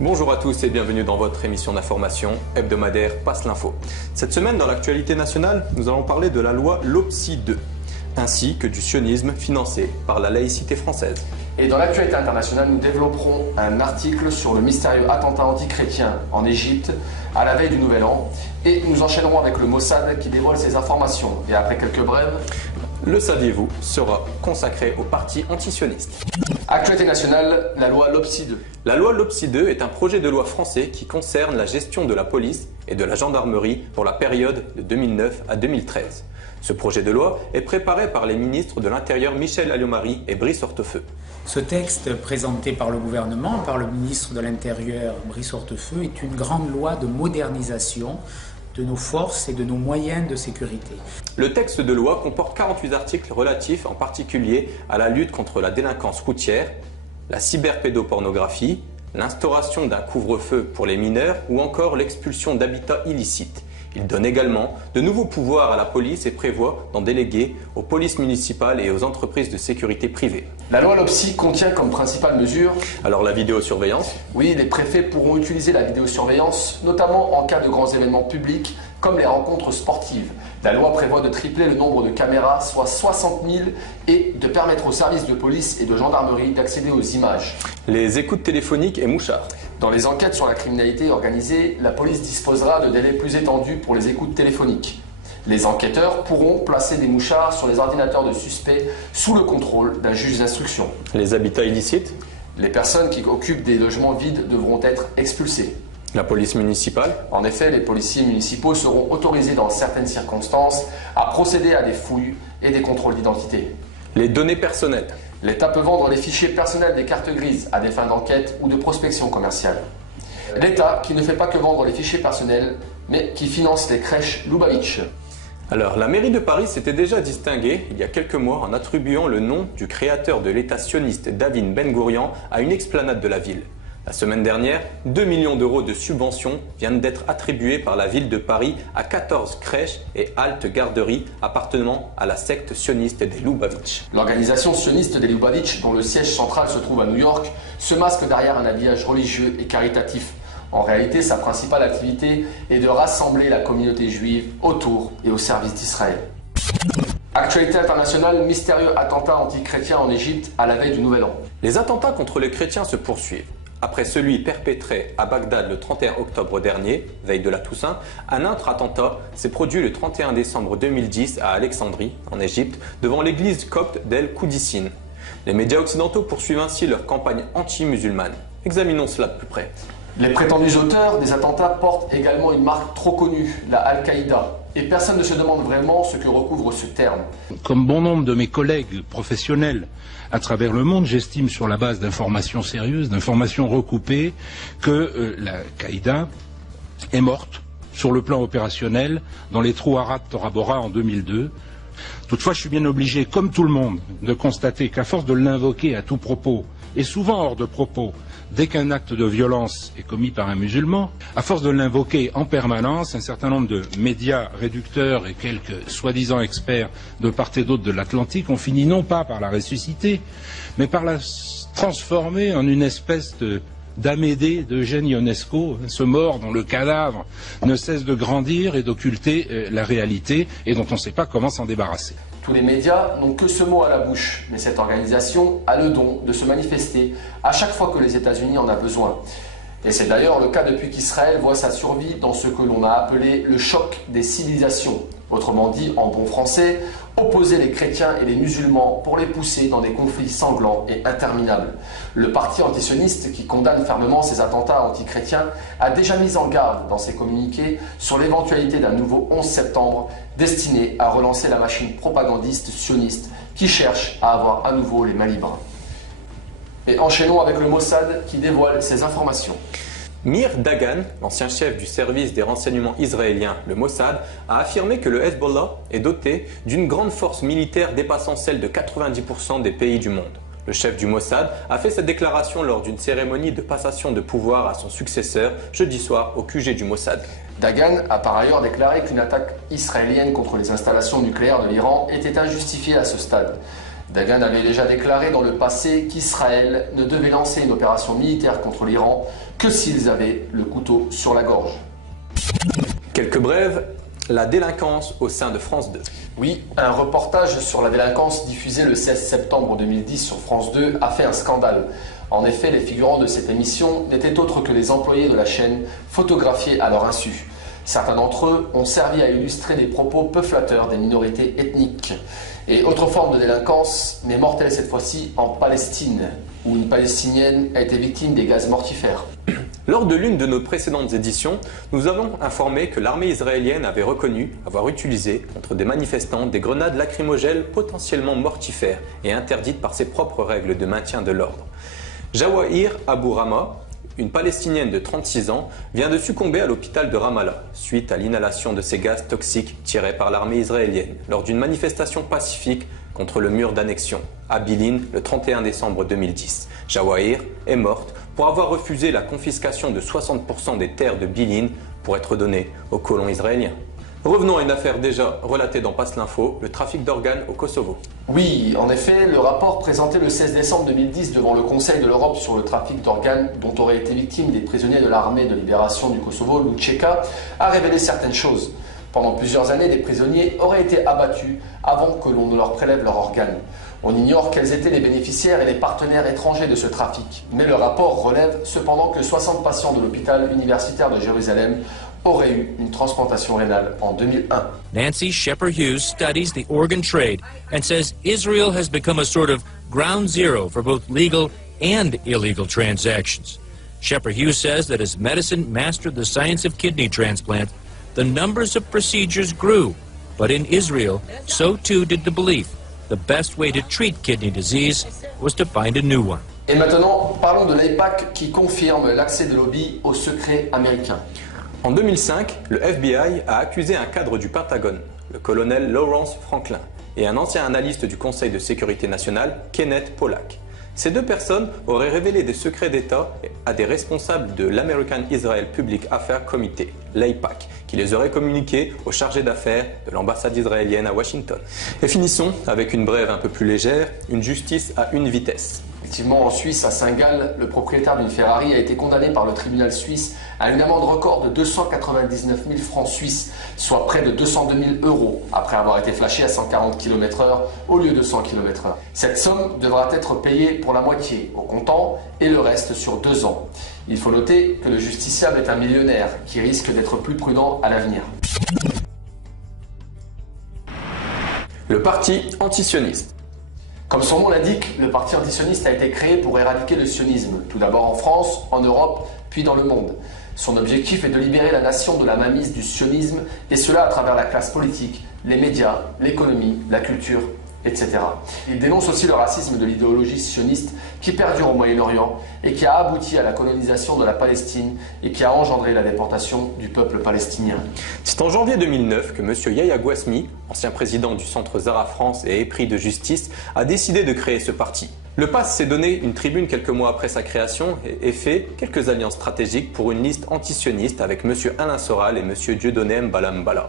Bonjour à tous et bienvenue dans votre émission d'information hebdomadaire Passe l'info. Cette semaine, dans l'actualité nationale, nous allons parler de la loi LOPSI 2, ainsi que du sionisme financé par la laïcité française. Et dans l'actualité internationale, nous développerons un article sur le mystérieux attentat antichrétien en Égypte à la veille du Nouvel An. Et nous enchaînerons avec le Mossad qui dévoile ses informations. Et après quelques brèves, le saviez-vous sera consacré au parti antisioniste. Actualité nationale, la loi LOPSI 2. La loi LOPSI 2 est un projet de loi français qui concerne la gestion de la police et de la gendarmerie pour la période de 2009 à 2013. Ce projet de loi est préparé par les ministres de l'Intérieur Michel Alliot-Marie et Brice Hortefeux. Ce texte présenté par le gouvernement, par le ministre de l'Intérieur Brice Hortefeux, est une grande loi de modernisation de nos forces et de nos moyens de sécurité. Le texte de loi comporte 48 articles relatifs en particulier à la lutte contre la délinquance routière, la cyberpédopornographie, l'instauration d'un couvre-feu pour les mineurs ou encore l'expulsion d'habitats illicites. Il donne également de nouveaux pouvoirs à la police et prévoit d'en déléguer aux polices municipales et aux entreprises de sécurité privées. La loi LOPSI contient comme principale mesure... Alors la vidéosurveillance? Oui, les préfets pourront utiliser la vidéosurveillance, notamment en cas de grands événements publics, comme les rencontres sportives. La loi prévoit de tripler le nombre de caméras, soit 60 000, et de permettre aux services de police et de gendarmerie d'accéder aux images. Les écoutes téléphoniques et mouchards. Dans les enquêtes sur la criminalité organisée, la police disposera de délais plus étendus pour les écoutes téléphoniques. Les enquêteurs pourront placer des mouchards sur les ordinateurs de suspects sous le contrôle d'un juge d'instruction. Les habitats illicites. Les personnes qui occupent des logements vides devront être expulsées. La police municipale. En effet, les policiers municipaux seront autorisés dans certaines circonstances à procéder à des fouilles et des contrôles d'identité. Les données personnelles. L'État peut vendre les fichiers personnels des cartes grises à des fins d'enquête ou de prospection commerciale. L'État qui ne fait pas que vendre les fichiers personnels, mais qui finance les crèches Lubavitch. Alors, la mairie de Paris s'était déjà distinguée il y a quelques mois en attribuant le nom du créateur de l'État sioniste David Ben Gourian à une explanade de la ville. La semaine dernière, 2 millions d'euros de subventions viennent d'être attribués par la ville de Paris à 14 crèches et haltes garderies appartenant à la secte sioniste des Lubavitch. L'organisation sioniste des Lubavitch, dont le siège central se trouve à New York, se masque derrière un habillage religieux et caritatif. En réalité, sa principale activité est de rassembler la communauté juive autour et au service d'Israël. Actualité internationale, mystérieux attentat anti-chrétien en Égypte à la veille du Nouvel An. Les attentats contre les chrétiens se poursuivent. Après celui perpétré à Bagdad le 31 octobre dernier, veille de la Toussaint, un autre attentat s'est produit le 31 décembre 2010 à Alexandrie, en Égypte, devant l'église copte d'El Koudissine. Les médias occidentaux poursuivent ainsi leur campagne anti-musulmane. Examinons cela de plus près. Les prétendus auteurs des attentats portent également une marque trop connue, la Al-Qaïda. Et personne ne se demande vraiment ce que recouvre ce terme. Comme bon nombre de mes collègues professionnels à travers le monde, j'estime sur la base d'informations sérieuses, d'informations recoupées, que la Qaïda est morte sur le plan opérationnel dans les trous Arad Tora Bora en 2002. Toutefois, je suis bien obligé, comme tout le monde, de constater qu'à force de l'invoquer à tout propos, et souvent hors de propos, dès qu'un acte de violence est commis par un musulman, à force de l'invoquer en permanence, un certain nombre de médias réducteurs et quelques soi-disant experts de part et d'autre de l'Atlantique ont fini non pas par la ressusciter, mais par la transformer en une espèce d'Amédée d'Eugène Ionesco, ce mort dont le cadavre ne cesse de grandir et d'occulter la réalité et dont on ne sait pas comment s'en débarrasser. Tous les médias n'ont que ce mot à la bouche, mais cette organisation a le don de se manifester à chaque fois que les États-Unis en a besoin. Et c'est d'ailleurs le cas depuis qu'Israël voit sa survie dans ce que l'on a appelé le choc des civilisations. Autrement dit, en bon français, opposer les chrétiens et les musulmans pour les pousser dans des conflits sanglants et interminables. Le parti antisioniste qui condamne fermement ces attentats antichrétiens a déjà mis en garde dans ses communiqués sur l'éventualité d'un nouveau 11 septembre destiné à relancer la machine propagandiste sioniste qui cherche à avoir à nouveau les mains libres. Et enchaînons avec le Mossad qui dévoile ses informations. Meir Dagan, l'ancien chef du service des renseignements israéliens, le Mossad, a affirmé que le Hezbollah est doté d'une grande force militaire dépassant celle de 90% des pays du monde. Le chef du Mossad a fait cette déclaration lors d'une cérémonie de passation de pouvoir à son successeur jeudi soir au QG du Mossad. Dagan a par ailleurs déclaré qu'une attaque israélienne contre les installations nucléaires de l'Iran était injustifiée à ce stade. Dagan avait déjà déclaré dans le passé qu'Israël ne devait lancer une opération militaire contre l'Iran que s'ils avaient le couteau sur la gorge. Quelques brèves, la délinquance au sein de France 2. Oui, un reportage sur la délinquance diffusé le 16 septembre 2010 sur France 2 a fait un scandale. En effet, les figurants de cette émission n'étaient autres que les employés de la chaîne, photographiés à leur insu. Certains d'entre eux ont servi à illustrer des propos peu flatteurs des minorités ethniques. Et autre forme de délinquance, mais mortelle cette fois-ci en Palestine, où une Palestinienne a été victime des gaz mortifères. Lors de l'une de nos précédentes éditions, nous avons informé que l'armée israélienne avait reconnu avoir utilisé contre des manifestants des grenades lacrymogènes potentiellement mortifères et interdites par ses propres règles de maintien de l'ordre. Jawahir Abu Rama, une Palestinienne de 36 ans, vient de succomber à l'hôpital de Ramallah suite à l'inhalation de ces gaz toxiques tirés par l'armée israélienne lors d'une manifestation pacifique contre le mur d'annexion à Bilin le 31 décembre 2010. Jawahir est morte pour avoir refusé la confiscation de 60% des terres de Bilin pour être données aux colons israéliens. Revenons à une affaire déjà relatée dans Passe l'Info, le trafic d'organes au Kosovo. Oui, en effet, le rapport présenté le 16 décembre 2010 devant le Conseil de l'Europe sur le trafic d'organes dont auraient été victimes des prisonniers de l'armée de libération du Kosovo, l'UÇK, a révélé certaines choses. Pendant plusieurs années, des prisonniers auraient été abattus avant que l'on ne leur prélève leurs organes. On ignore quels étaient les bénéficiaires et les partenaires étrangers de ce trafic, mais le rapport relève cependant que 60 patients de l'hôpital universitaire de Jérusalem aurait eu une transplantation rénale en 2001. Nancy Shepherd-Hughes studies the organ trade and says Israel has become a sort of ground zero for both legal and illegal transactions. Shepherd-Hughes says that as medicine mastered the science of kidney transplant, the numbers of procedures grew. But in Israel, so too did the belief the best way to treat kidney disease was to find a new one. Et maintenant, parlons de l'AIPAC qui confirme l'accès de lobby au secret américain. En 2005, le FBI a accusé un cadre du Pentagone, le colonel Lawrence Franklin, et un ancien analyste du Conseil de sécurité nationale, Kenneth Pollack. Ces deux personnes auraient révélé des secrets d'État à des responsables de l'American Israel Public Affairs Committee, l'AIPAC, qui les auraient communiqués aux chargés d'affaires de l'ambassade israélienne à Washington. Et finissons avec une brève un peu plus légère, une justice à une vitesse. Effectivement, en Suisse, à Saint-Gall, le propriétaire d'une Ferrari a été condamné par le tribunal suisse à une amende record de 299 000 francs suisses, soit près de 202 000 euros, après avoir été flashé à 140 km/h au lieu de 100 km/h. Cette somme devra être payée pour la moitié au comptant et le reste sur 2 ans. Il faut noter que le justiciable est un millionnaire qui risque d'être plus prudent à l'avenir. Le parti antisioniste. Comme son nom l'indique, le parti antisioniste a été créé pour éradiquer le sionisme, tout d'abord en France, en Europe, puis dans le monde. Son objectif est de libérer la nation de la mainmise du sionisme, et cela à travers la classe politique, les médias, l'économie, la culture, etc. Il dénonce aussi le racisme de l'idéologie sioniste qui perdure au Moyen-Orient et qui a abouti à la colonisation de la Palestine et qui a engendré la déportation du peuple palestinien. C'est en janvier 2009 que M. Yahya Gouasmi, ancien président du Centre Zara France et épris de justice, a décidé de créer ce parti. Le PAS s'est donné une tribune quelques mois après sa création et fait quelques alliances stratégiques pour une liste antisioniste avec M. Alain Soral et M. Dieudonné Mbalambala.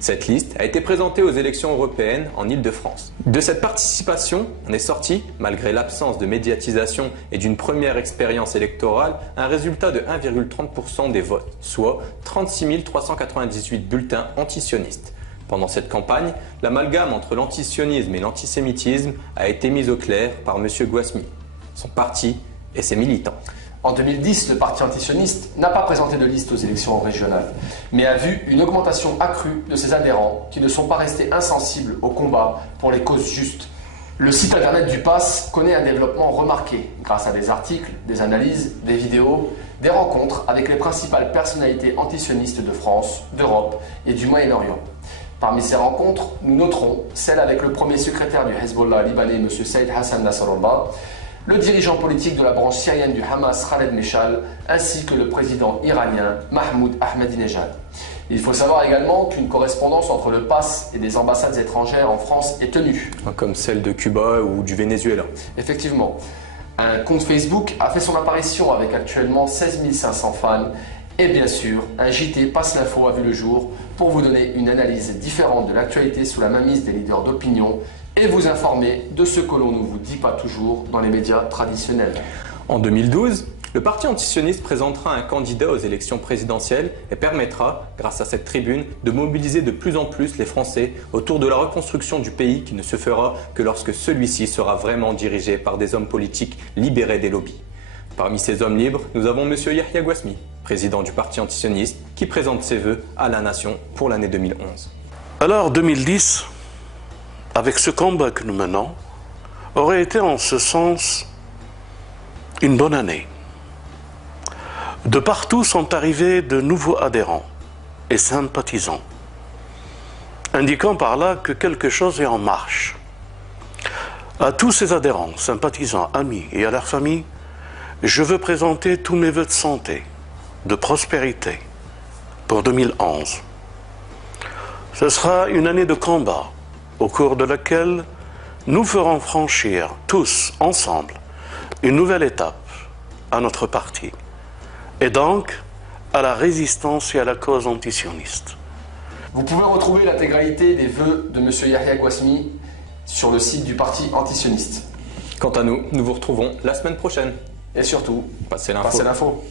Cette liste a été présentée aux élections européennes en Île-de-France. De cette participation, on est sorti, malgré l'absence de médiatisation et d'une première expérience électorale, un résultat de 1,30% des votes, soit 36 398 bulletins antisionistes. Pendant cette campagne, l'amalgame entre l'antisionisme et l'antisémitisme a été mis au clair par M. Gouasmi, son parti et ses militants. En 2010, le parti antisioniste n'a pas présenté de liste aux élections régionales, mais a vu une augmentation accrue de ses adhérents qui ne sont pas restés insensibles au combat pour les causes justes. Le site internet du PAS connaît un développement remarqué grâce à des articles, des analyses, des vidéos, des rencontres avec les principales personnalités antisionistes de France, d'Europe et du Moyen-Orient. Parmi ces rencontres, nous noterons celle avec le premier secrétaire du Hezbollah libanais, M. Saïd Hassan Nasrallah, le dirigeant politique de la branche syrienne du Hamas, Khaled Meshal, ainsi que le président iranien, Mahmoud Ahmadinejad. Il faut savoir également qu'une correspondance entre le PAS et des ambassades étrangères en France est tenue. Comme celle de Cuba ou du Venezuela. Effectivement. Un compte Facebook a fait son apparition avec actuellement 16 500 fans. Et bien sûr, un JT Passe l'Info a vu le jour pour vous donner une analyse différente de l'actualité sous la mainmise des leaders d'opinion et vous informer de ce que l'on ne vous dit pas toujours dans les médias traditionnels. En 2012, le parti antisioniste présentera un candidat aux élections présidentielles et permettra, grâce à cette tribune, de mobiliser de plus en plus les Français autour de la reconstruction du pays qui ne se fera que lorsque celui-ci sera vraiment dirigé par des hommes politiques libérés des lobbies. Parmi ces hommes libres, nous avons M. Yahya Gouasmi, président du parti antisioniste, qui présente ses vœux à la nation pour l'année 2011. Alors 2010, avec ce combat que nous menons, aurait été en ce sens une bonne année. De partout sont arrivés de nouveaux adhérents et sympathisants, indiquant par là que quelque chose est en marche. À tous ces adhérents, sympathisants, amis et à leurs familles, je veux présenter tous mes vœux de santé, de prospérité pour 2011. Ce sera une année de combat au cours de laquelle nous ferons franchir tous ensemble une nouvelle étape à notre parti et donc à la résistance et à la cause antisioniste. Vous pouvez retrouver l'intégralité des vœux de M. Yahya Gouasmi sur le site du parti antisioniste. Quant à nous, nous vous retrouvons la semaine prochaine. Et surtout, Passez l'info. passez l'info.